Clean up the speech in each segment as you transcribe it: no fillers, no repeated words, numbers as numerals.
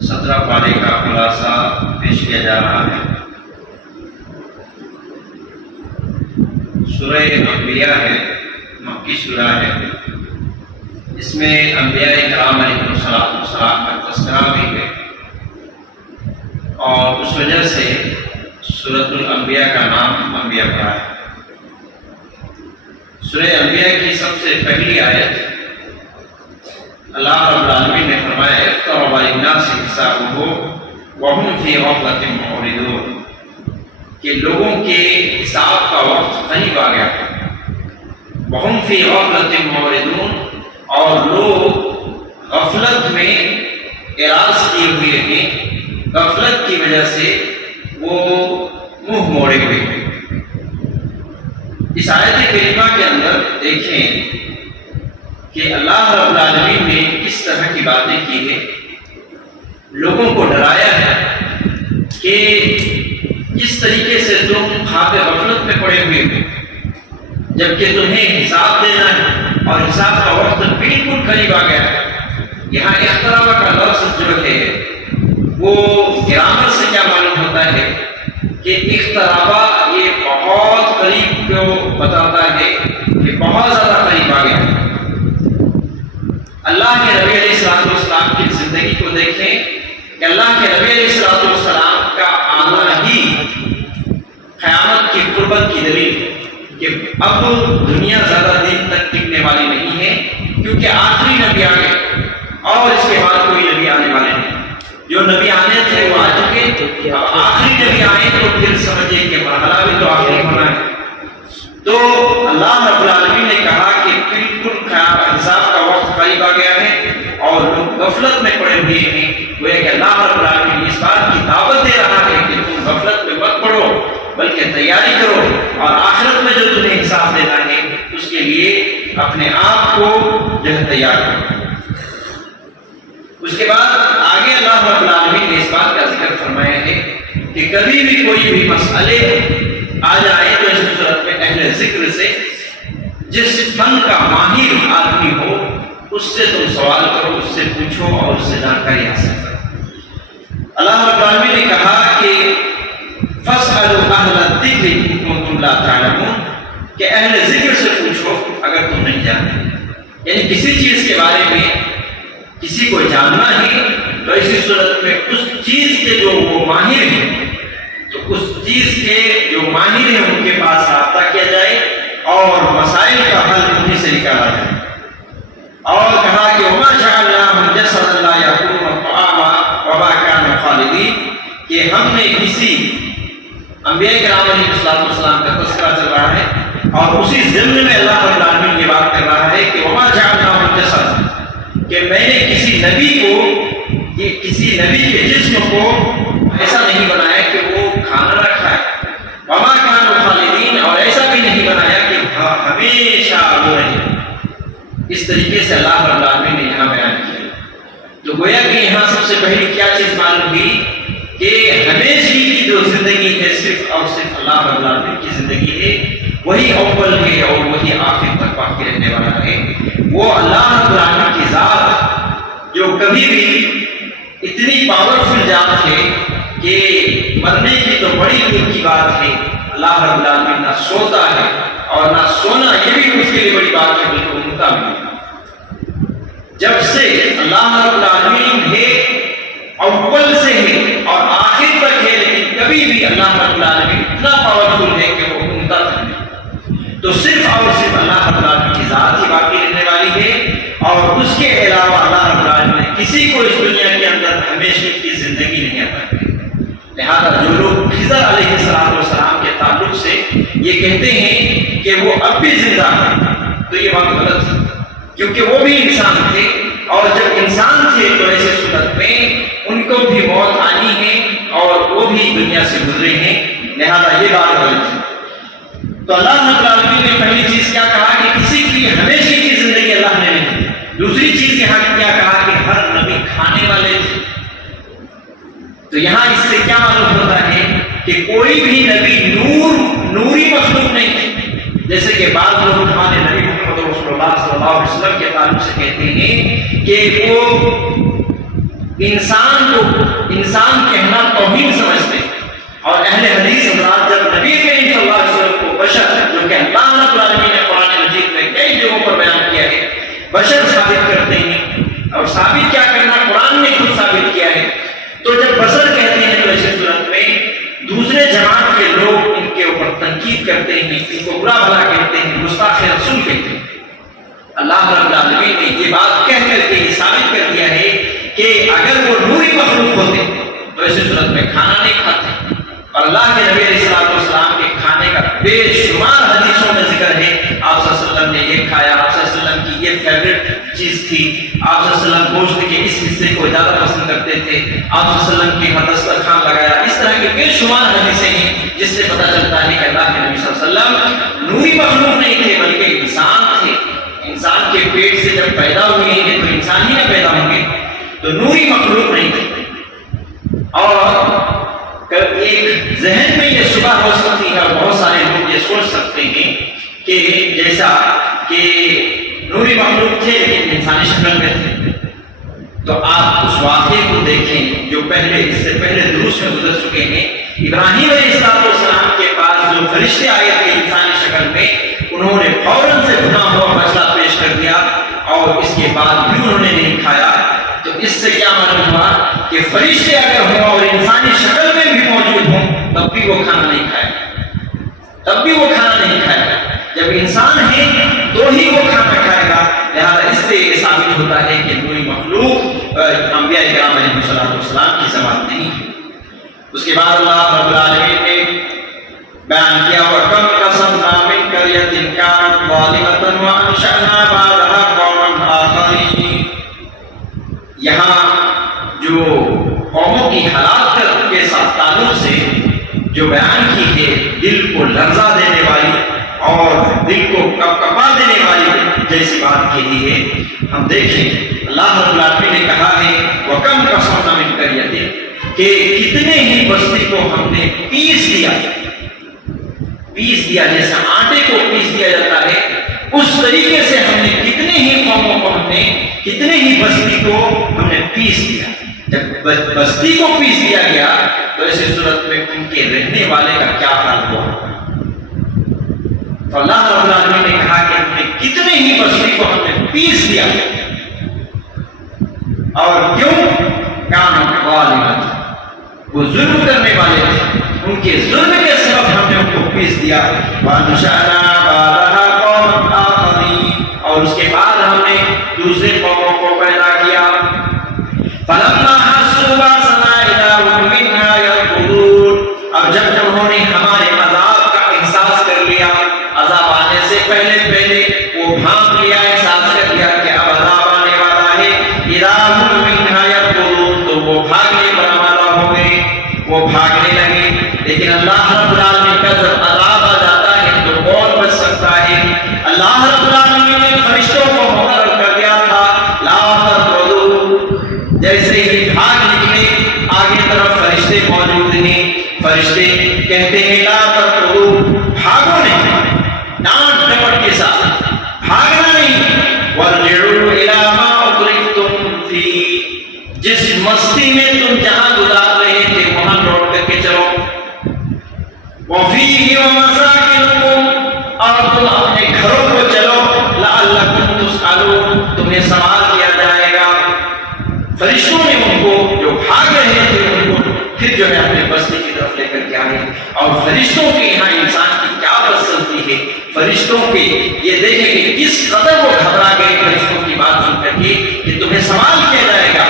17 پارے کا خلاصہ پیش کیا جا رہا ہے۔ سورہ انبیاء ہے، مکی سورہ ہے۔ اس میں انبیاء کرام علیہ السلام کا تذکرہ بھی ہے، اور اس وجہ سے سورۃ الانبیاء کا نام انبیاء پڑا ہے۔ سورہ انبیاء کی سب سے پہلی آیت اللہ رب العالمین نے فرمایا اقترب للناس حسابهم وهم فی غفلۃ معرضون، کہ لوگوں کے حساب کا وقت قریب آ گیا ہے۔ وهم فی غفلۃ معرضون، اور لوگ غفلت میں اعراض کیے ہوئے ہیں، غفلت کی وجہ سے وہ منہ موڑے ہوئے ہیں۔ اس آیت کریمہ کے اندر دیکھیں کہ اللہ رب العالمین نے کس طرح کی باتیں کی ہیں، لوگوں کو ڈرایا ہے کہ کس طریقے سے تم خواب غفلت میں پڑے ہوئے ہو، جبکہ تمہیں حساب دینا ہے اور حساب کا وقت بالکل قریب آ گیا ہے۔ یہاں اقتراب کا لفظ جو ہے وہ گرامر سے کیا معلوم ہوتا ہے کہ اقترابہ یہ بہت قریب کو بتاتا ہے کہ بہت زیادہ قریب آ گیا ہے۔ اللہ کے نبی علیہ السلام کی زندگی کو دیکھیں کہ اللہ کے نبی علیہ السلام کا آنا ہی قیامت کی قربت کی دلیل ہے کہ اب دنیا زیادہ دن تک ٹکنے والی نہیں ہے، کیونکہ آخری نبی آ گئے اور اس کے بعد کوئی نبی آنے والے نہیں۔ جو نبی آنے تھے وہ آ چکے، اب آخری نبی آئے تو پھر سمجھے کہ مرحلہ بھی تو آخری ہونا ہے۔ تو اللہ رب العالمین نے کہا کہ بالکل حساب کا وقت قریب آ گیا ہے اور لوگ غفلت میں پڑے ہوئے ہیں۔ وہ کہ اللہ رب العالمین اس بات کی دعوت دے رہا ہے کہ تم غفلت میں مت پڑو، بلکہ تیاری کرو، اور آخرت میں جو تمہیں حساب دینا ہے اس کے لیے اپنے آپ کو جو ہے تیار کرو۔ اس کے بعد آگے اللہ رب العالمین نے اس بات کا ذکر فرمایا ہے کہ کبھی بھی کوئی بھی مسئلے آ جائے تو اس صورت میں اہل ذکر سے، جس فن کا ماہر آدمی ہو اس سے تم سوال کرو، اس سے پوچھو اور اس سے جانکاری حاصل کرو۔ اللہ رب العالمین نے کہا کہ فَاسْأَلُوا أَهْلَ الذِّكْرِ إِن كُنتُمْ لَا تَعْلَمُونَ، کہ اہل ذکر سے پوچھو اگر تم نہیں جانتے۔ یعنی کسی چیز کے بارے میں کسی کو جاننا ہے تو اسی صورت میں اس چیز کے جو وہ ماہر ہیں، تو اس چیز کے جو ماہر ہیں ان کے پاس رابطہ کیا جائے اور مسائل کا حل انہیں سے نکالا جائے۔ اور کہا کہ وَمَا جَعَلْنَاهُمْ جَسَدًا لَا يَأْكُلُونَ الطَّعَامَ وَمَا كَانُوا خَالِدِينَ، کہ ہم نے کسی انبیاء کرام علیہ السلام کا تذکرہ چل رہا ہے اور اسی ضمن میں اللہ رب العالمین یہ بات کر رہا ہے کہ وَمَا جَعَلْنَاهُمْ جَسَدًا، کہ میں نے کسی نبی کو، کسی نبی کے جسم کو ایسا نہیں بنایا کہ وہ کھانا نہ کھائے، وَمَا كَانُوا خَالِدِينَ، اور ایسا بھی نہیں بنایا کہ ہمیشہ وہ رہے۔ اس طریقے سے اللہ رب العالمین نے یہاں بیان کیا۔ تو گویا کہ یہاں سب سے پہلی کیا چیز معلوم ہوئی کہ ہمیشہ کی جو زندگی ہے صرف اور صرف اللہ رب العالمین کی زندگی ہے، وہی اول ہے اور وہی آخر تک باقی رہنے والا ہے۔ وہ اللہ رب العالمین کی ذات جو کبھی بھی اتنی پاورفل ذات ہے کہ مرنے کی تو بڑی دور کی بات ہے، اللہ رب العالمین نہ سوتا ہے اور نہ سونا یہ بھی اس کے لیے بڑی بات ہے، بلکہ اونگتا بھی۔ جب سے اللہ رب العالمین ہے، اول سے ہے اور آخر تک ہے، لیکن کبھی بھی اللہ رب العالمین اتنا پاورفل ہے کہ وہ اونگتا تک نہیں۔ تو صرف اور صرف اللہ رب العالمین کی ذات ہی باقی رہنے والی ہے، اور اس کے علاوہ اللہ رب العالمین نے کسی کو اس دنیا کے اندر ہمیشہ کی زندگی نہیں عطا کی۔ لہذا جو لوگ خضر علیہ السلام کے تعلق سے یہ کہتے ہیں کہ وہ اب بھی زندہ ہیں، تو یہ بات غلط ہے، کیونکہ وہ بھی انسان تھے، اور جب انسان تھے تو ایسے صورت میں ان کو بھی موت آنی ہے اور وہ بھی دنیا سے گزرے ہیں، لہذا یہ بات غلط ہے۔ تو اللہ رب العالمین نے پہلی چیز کیا کہا کہ کسی کی ہمیشہ کی زندگی اللہ نے نہیں دی۔ دوسری چیز یہاں کیا کہا کہ ہر نبی کھانے والے تھے۔ تو یہاں اس سے کیا معلوم ہوتا ہے کہ کوئی بھی نبی نوری مخلوق نہیں ہے، جیسے کہ بعض لوگ ہمارے نبی محمد رسول اللہ صلی اللہ علیہ وسلم کے تعلق سے کہتے ہیں کہ وہ انسان کہنا توہین سمجھتے ہیں۔ اور اہل حدیث حضرات جب نبی کریم صلی اللہ علیہ وسلم کو بشر، جو کہ اللہ رب العالمین نے قرآن مجید میں کئی جگہوں پر بیان کیا ہے، بشر ثابت کرتے ہیں، اور ثابت کیا کرنا قرآن نے خود ثابت کیا ہے، تو جب بشر کہتے ہیں تو ایسی صورت میں دوسرے جماعت کے لوگ ان کے اوپر تنقید کرتے ہیں، ان کو برا بھلا کہتے ہیں، گستاخ رسول کہتے ہیں۔ اللہ رب العالمین نے یہ بات کہہ کر کے ثابت کر دیا ہے کہ اگر وہ نوری مخلوق ہوتے تو ایسی صورت میں کھانا نہیں کھاتے۔ اور اللہ کے نبی علیہ السلام کے کھانے کا بے شمار حدیثوں میں ذکر ہے، آپ صلی اللہ علیہ وسلم نے یہ کھایا، آپ صلی اللہ علیہ وسلم کی یہ فیوریٹ چیز تھی، آپ صلی اللہ علیہ وسلم گوشت کے اس حصے کو زیادہ پسند کرتے تھے، آپ صلی اللہ علیہ وسلم کے یہاں دسترخوان لگایا۔ اس طرح کے بے شمار حدیثیں ہیں جس سے پتہ چلتا ہے کہ اللہ کے نبی صلی اللہ علیہ وسلم نوری مخلوق نہیں تھے بلکہ انسان تھے۔ انسان کے پیٹ سے جب پیدا ہوئے ہیں تو انسان ہی نہ پیدا ہوں گے، تو نوری مخلوق نہیں تھے۔ اور ایک ذہن میں یہ صبح ہو سکتی ہے، اور بہت سارے لوگ یہ سوچ سکتے ہیں کہ جیسا کہ نوری مخلوق تھے لیکن انسانی شکل میں تھے، تو آپ اس واقعے کو دیکھیں جو اس سے پہلے دروس میں گزر چکے ہیں۔ ابراہیم علیہ السلام کے پاس جو فرشتے آئے تھے انسانی شکل میں، انہوں نے فوراً سے گناہ ہوا فیصلہ پیش کر دیا، اور اس کے بعد بھی انہوں نے نہیں کھایا۔ تو اس سے کیا معلوم ہوا کہ فرشتے اگر ہوں اور انسانی شکل میں بھی موجود ہوں تب بھی وہ کھانا نہیں کھائے گا، جب انسان ہے تو ہی وہ کھانا کھائے گا۔ لہذا اس سے یہ ثابت ہوتا ہے کہ کوئی مخلوق انبیاء کرام علیہ السلام کی ذات نہیں ہے۔ اس کے بعد اللہ رب العالمین نے بیان کیا وَكَمْ قَصَمْنَا مِنْ قَرْيَةٍ كَانَتْ ظَالِمَةً وَأَنشَأْنَا بَعْدَهَا قَوْمًا آخَرِينَ۔ یہاں جو قوموں کی ہلاکت کے ساتھ تعلق سے جو بیان کی ہے، دل کو لرزا دینے والی اور دل کو کپکپا دینے والی جیسی بات کہی ہے، ہم دیکھیں اللہ رب العالمین نے کہا ہے وَكَمْ قَصَمْنَا مِنْ قَرْيَةٍ، کہ کتنے ہی بستی کو ہم نے پیس دیا، جیسے آٹے کو پیس دیا جاتا ہے اس طریقے سے ہم نے کتنے ہی قوموں کو کتنے ہی بستی کو ہم نے پیس دیا۔ جب بستی کو پیس دیا گیا تو ایسی صورت میں ان کے رہنے والے کا کیا حال ہوا؟ تو اللہ رب العالمین نے کہا کہ ہم نے کتنے ہی بستی کو ہم نے پیس دیا، اور کیوں؟ کانت ظالمۃ، وہ ظلم کرنے والے تھے، ان کے ظلم کے سبب ہم نے ان کو پیس دیا۔ وَأَنشَأْنَا بَعْدَهَا قَوْمًا آخَرِينَ، اور اس کے بعد ہم نے دوسرے قوموں کو پیدا کیا۔ فَلَمَّا حَسُّوا بَأْسَنَا إِذَا هُم مِنْهَا يَرْكُضُونَ، اب جب انہوں نے ہمارے عذاب کا احساس کر لیا، عذاب آنے سے پہلے وہ بھانپ لیا، احساس کر لیا کہ اب عذاب آنے والا ہے، إِذَا هُم مِنْهَا يَرْكُضُونَ، تو وہ بھاگنے پر آمادہ ہو گئے، وہ بھاگنے لگے۔ لیکن اللہ رب العالمین کا جب عذاب آ جاتا ہے تو کون بچ سکتا ہے؟ اللہ رب العالمین نے فرشتوں کو مقرر کر دیا تھا، لا تطردوا، جیسے ہی بھاگ نکلے آگے طرف فرشتے موجود ہیں، فرشتے کہتے ہیں لا تطردوا، بھاگو نہیں، ڈانٹ ڈپٹ کے ساتھ بھاگنا نہیں، وارجعوا الی ما اترفتم فیہ، جس مستی میں تم جہاں گزار رہے تھے وہاں لوٹ کر کے چلو، وفیہ ومساکنکم، اور تم اپنے گھروں کو چلو، لعلکم تسألون، تمہیں سوال کیا جائے گا۔ فرشتوں نے ان کو جو بھاگ رہے تھے ان کو پھر جو ہے اپنے بستی کی طرف لے کر کے آئے، اور فرشتوں کے یہاں انسان کی کیا بستی ہے، فرشتوں کے یہ دیکھیں کہ کس قدر وہ گھبرا گئے فرشتوں کی بات سن کر کے کہ تمہیں سوال کیا جائے گا۔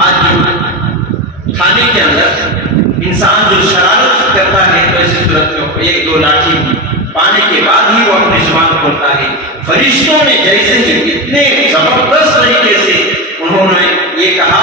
آج جو کھانے کے اندر انسان جو شرارت کرتا ہے تو ایسی صورت میں ایک دو لاٹھی پانے کے بعد ہی وہ اپنی زبان کھولتا ہے۔ فرشتوں نے جیسے ہی اتنے زبردست طریقے سے انہوں نے یہ کہا،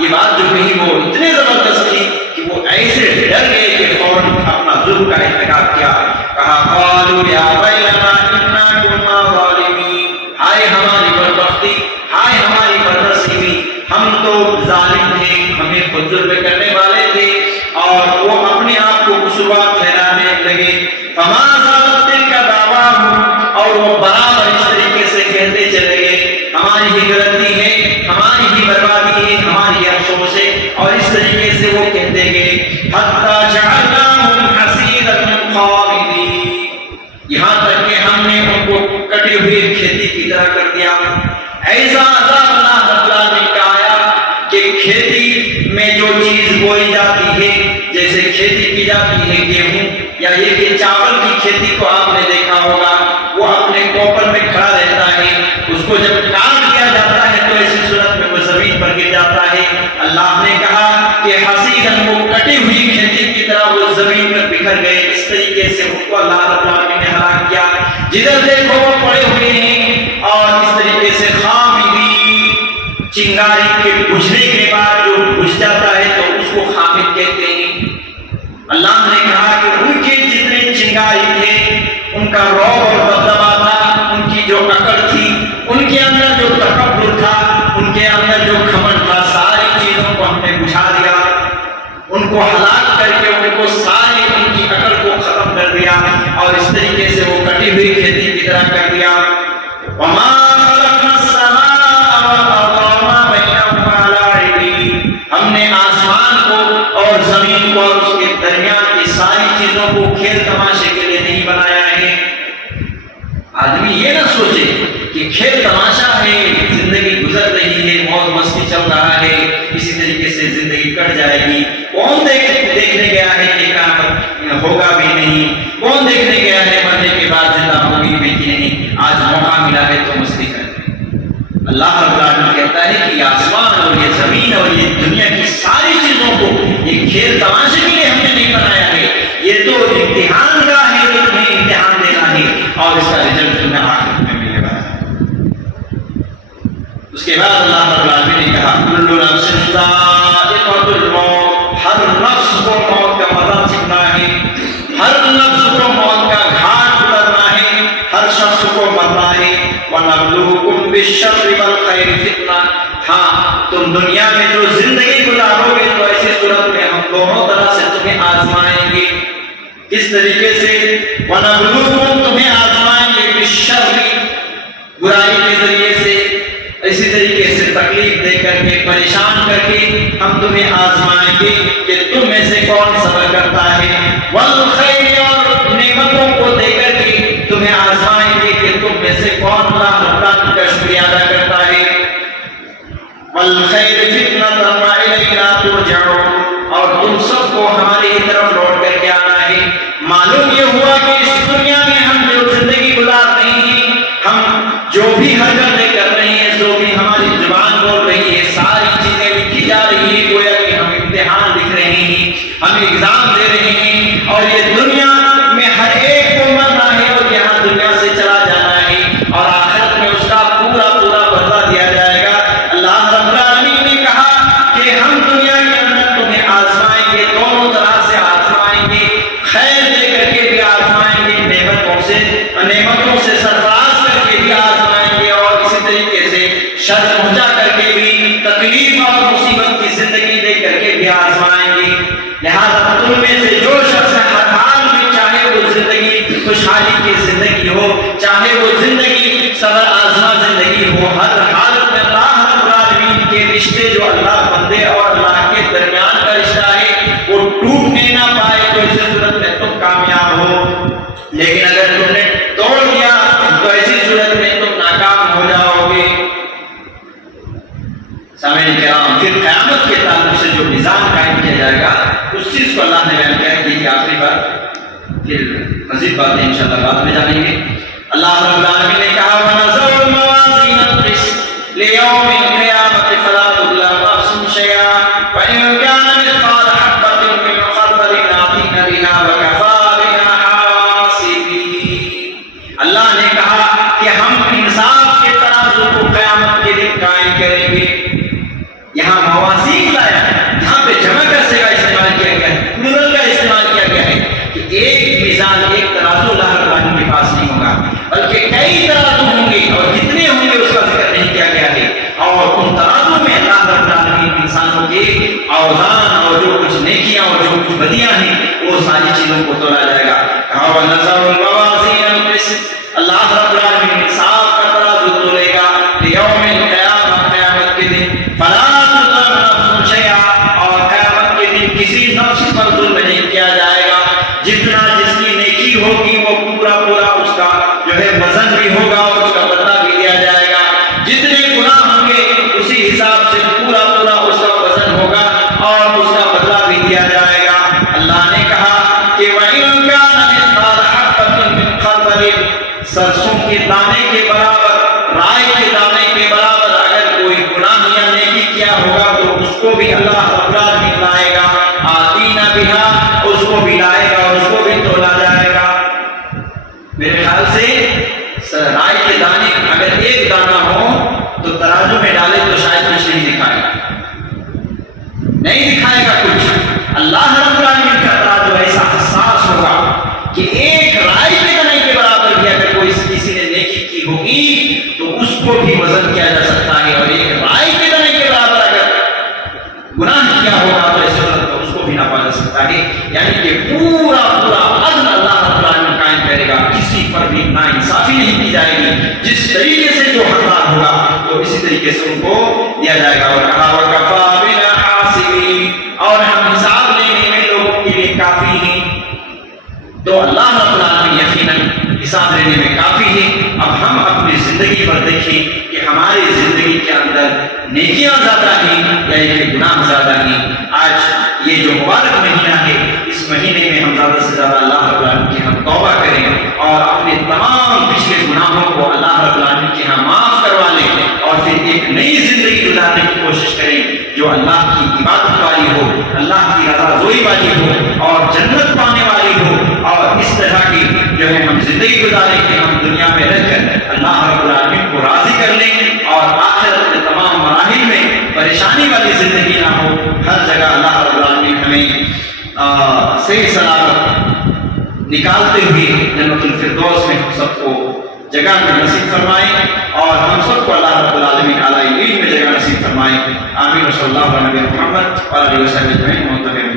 یہ بات جو کہی وہ اتنے زبردست تھی کہ وہ ایسے ڈر گئے کہ فوراً اپنا ظلم کا ارتکاب کیا، کہا قالوا یا ویلنا انا کنا ظالمین، ہائے ہماری بدبختی، ہائے ہماری بدنصیبی، ہم تو ظالم تھے، ہمیں خود ظلم کرنے والے تھے، اور وہ اپنے آپ کو قصوروار ٹھہرانے لگے۔ فما زالت تلک دعواہم، اور وہ برابر اس طریقے سے کہتے چلے گئے ہماری ہی غلطی ہے، ہماری ہی بربادی ہے، ہماری حتی جعلناہم حصیدا خامدین، یہاں تک کہ ہم نے ان کو کٹی ہوئی کھیتی کی طرح کر دیا۔ ایسا عذاب اللہ رب العالمین کا آیا کہ کھیتی میں جو چیز بوئی جاتی ہے، جیسے کھیتی کی جاتی ہے گیہوں یا یہ کہ چاول کی کھیتی کو آپ نے دیکھا ہوگا، وہ اپنے کوپر میں کھڑا رہتا ہے، اس کو جب کاٹ دیا جاتا ہے تو ایسی صورت میں وہ زمین پر گر جاتا ہے۔ اللہ نے کہا کہ حصیداً، وہ کٹی ہوئی کھیتی کی طرح وہ زمین پر بکھر گئے۔ اس طریقے سے ان کو اللہ رب العالمین نے ہلاک کیا، جدھر دیکھو وہ پڑے ہوئے ہیں۔ اور اس طریقے سے خامدین، چنگاری کے بجھنے کے بعد جو بجھ جاتا ہے تو اس کو خامد کہتے ہیں۔ اللہ نے کہا کہ ان کے جتنے چنگاری تھے، ان کا رعب اور دبدبا تھا، ان کی جو اکڑ تھی، ان کے اندر جو تکبر تھا، ان کے اندر جو گھمنڈ تھا، ساری چیزوں کو ہم نے بجھا دیا، ان کو ہلاک کر کے ان کو ساری ان کی اکڑ کو ختم کر دیا اور اس طریقے سے وہ کٹی ہوئی کھیتی کی طرح کر دیا۔ وما خلقنا السماء والارض وما بينهما لاعبين، ہم نے آسمان کو اور زمین کو اور اس کے درمیان کی ساری چیزوں کو کھیل تماشے کے لیے نہیں بنایا ہے۔ آدمی یہ نہ سوچے کہ کھیل تماشا ہے، زندگی گزر رہی ہے، موج مستی چل رہا ہے، اسی طریقے سے زندگی کٹ جائے گی۔ کون دیکھنے گیا ہے کہ قیامت ہوگا بھی نہیں، کون دیکھنے گیا ہے مرنے کے بعد زندہ ہوگی بھی نہیں۔ آج موقع ملا ہے تو مستی کریں۔ اللہ رب العالمین کہتا ہے کہ آسمان اور یہ زمین اور یہ دنیا کی ساری چیزوں کو یہ کھیل تماشے کے لیے ہم نے نہیں بنایا ہے، یہ تو امتحان گاہ ہے، تمہیں امتحان دینا ہے اور اس کا رزلٹ تمہیں آخرت میں ملے گا۔ اس کے بعد اللہ رب العالمین نے کہا کل نفس ذائقۃ الموت، ہر نفس کو موت کا مزہ چکھنا ہے، ہر نفس کو موت کا گھاٹ اترنا ہے، ہر شخص کو مرنا ہے۔ وَنَبْلُوكُمْ بِالشَّرِّ وَالْخَيْرِ فِتْنَةً، ہاں تم دنیا میں جو زندگی گزارو گے تو ایسی صورت میں ہم دونوں طرح سے تمہیں آزمائیں گے۔ کس طریقے سے؟ وَنَبْلُوكُمْ، تمہیں آزمائیں گے، بِالشَّرِّ، برائی کے ذریعے سے، اسی طریقے سے تکلیف دے کر کے، پریشان کر کے ہم تمہیں آزمائیں گے کہ تم میں سے کون صبر کرتا ہے، والخیر، اور نعمتوں کو دے کر کے تمہیں آزمائیں گے کہ تم میں سے کون اللہ رب العالمین کا شکریہ ادا کرتا ہے۔ والخیر فتنۃ وإلینا ترجعون، اور تم سب کو ہماری ہی طرف لوٹ کر کے آنا ہے۔ معلوم یہ ہوا کہ اس دنیا میں ہم جو زندگی گزار رہے ہیں، ہم جو بھی حرکتیں کر رہے ہیں، جو بھی ہماری زبان بول رہی ہے، ساری چیزیں لکھی جا رہی ہے، گویا کہ ہم امتحان لکھ رہے ہیں، ہم ایگزام دے رہے ہیں، اور یہ دنیا میں ہر ایک کو مرنا ہے اور یہاں دنیا سے چلا جانا ہے، اور آخرت میں اس کا پورا پورا بدلہ دیا جائے گا۔ اللہ رب العالمین نے کہا کہ ہم دنیا کے اندر تمہیں آزمائیں گے، دونوں طرح سے آزمائیں گے، خیر دے کر کے بھی آزمائیں گے، نعمتوں سے سرفراز کر کے بھی آزمائیں گے، اور اسی طریقے سے شر پہنچا کر کے بھی، تکلیف اور مصیبت کی زندگی دے کر کے بھی آزمائیں گے۔ لہذا تم میں سے جو شخص ہر حال میں، چاہے وہ زندگی خوشحالی کی زندگی ہو، چاہے وہ زندگی صبر آزما زندگی ہو، ہر حالت میں اللہ رب العالمین کے رشتے جو اللہ بندے اور اللہ کے درمیان کا رشتہ ہے وہ ٹوٹنے نہ پائے، تو اس صورت میں تم کامیاب ہو۔ لیکن اگر تم نے توڑ دیا تو ایسی صورت میں تم ناکام ہو جاؤ گے۔ سامعین کرام، پھر قیامت کے تعلق سے جو نظام قائم کیا جائے گا اس چیز کو اللہ نے بیان کیا کہ یہ آخری بات، پھر مزید باتیں انشاءاللہ بعد میں جانیں گے۔ اللہ رب العالمین نے کہا وَنَزَعُ الْمَوَازِينَ الْقِسْطَ لِيَوْمِ الْقِيَامَةِ فَلَا تُظْلَمُ نَفْسٌ شَيْئًا وَإِنْ كَانَ مِثْقَالَ حَبَّةٍ مِّنْ خَرْدَلٍ أَتَيْنَا بِهَا وَكَفَىٰ بِنَا حَاسِبِينَ۔ اللہ نے کہا کہ ہم انصاف کے ترازو کو قیامت کے دن قائم کریں گے۔ یہاں موازین لایا ہے، یہاں پہ جمع کا صیغہ استعمال کیا گیا ہے، پلورل کا استعمال کیا گیا ہے کہ ایک میزان، ایک ترازو اللہ رب العالمین کے پاس نہیں ہوگا، بلکہ کئی ترازو ہوں گے، اور کتنے ہوں گے اس کا ذکر نہیں کیا گیا ہے، اور ان ترازو میں اللہ رب العالمین انسانوں کے اوزان اور جو کچھ نیکیاں اور جو کچھ بدیاں ہیں وہ ساری چیزوں کو تولا جائے گا۔ کہا وَنَزَعُ الْمَوَازِینَ الْقِسْطَ، اللہ رب العالمین انصاف کا ترازو تولے گا، لیوم القیامہ، قیامت کے دن، فَلَا تُظْلَمُ نَفْسٌ شَیْئًا، اور قیامت کے دن کسی نفس پر کے دانے کے برابر، رائے کے دانے کے برابر اگر کوئی گناہ یا نیکی کیا ہوگا تو اس کو بھی اللہ رب العالمین لائے گا، آتینا بہا، اس کو بھی لائے گا اور اس کو بھی تولا جائے گا۔ میرے خیال سے رائے کے دانے اگر ایک دانہ ہو تو ترازو میں ڈالے تو شاید کچھ نہیں دکھائے گا، نہیں دکھائے گا کچھ۔ اللہ رب العالمین کا ترازو ایسا حساس ہوگا کہ ایک رائے کے دانے کے برابر بھی اگر کوئی کسی نے نیکی کی ہوگی تو اس کو بھی وزن کیا جا سکتا ہے، اور ایک رائے کے دانے کے برابر اگر گناہ کیا ہوگا تو ایسے تو اس کو بھی ناپا جا سکتا ہے۔ یعنی کہ پورا عدل اللہ رب العالمین قائم کرے گا، کسی پر بھی ناانصافی نہیں کی جائے گی، جس طریقے سے جو حقدار ہوگا تو اسی طریقے سے ان کو دیا جائے گا۔ اور کہا وَكَفَىٰ بِنَا حَاسِبِينَ، اور ہم حساب لینے میں لوگوں کے لیے کافی ہیں۔ تو اللہ رب العالمین یقیناً حساب لینے میں کافی ہے۔ اب ہم اپنی زندگی پر دیکھیں کہ ہماری زندگی کے اندر نیکیاں زیادہ ہیں یا یہ گناہ زیادہ ہیں۔ آج یہ جو مبارک مہینہ ہے، اس مہینے میں ہم زیادہ سے زیادہ اللہ رب العالمین کی ہم توبہ کریں اور اپنے تمام پچھلے گناہوں کو اللہ رب العالمین کے ہاں معاف کروا لیں، اور پھر ایک نئی زندگی گزارنے کی کوشش کریں جو اللہ کی عبادت والی ہو، اللہ کی رضا جوئی والی ہو اور جنت پانے والی ہو، اور اس طرح کی جو ہے ہم زندگی گزاریں کہ ہم دنیا میں رہ کر اللہ رب العالمین کو راضی کر لیں اور آخرت کے تمام مراحل میں پریشانی والی زندگی نہ ہو۔ ہر جگہ اللہ رب العالمین ہمیں صحیح سلامت نکالتے ہوئے جنت الفردوس میں ہم سب کو جگہ میں نصیب فرمائیں، اور ہم سب کو اللہ رب العالمین اعلیٰ علم میں جگہ نصیب فرمائیں۔ آمین۔ صلی اللہ علیہ محمد اور علیہ وسلم اجمعین۔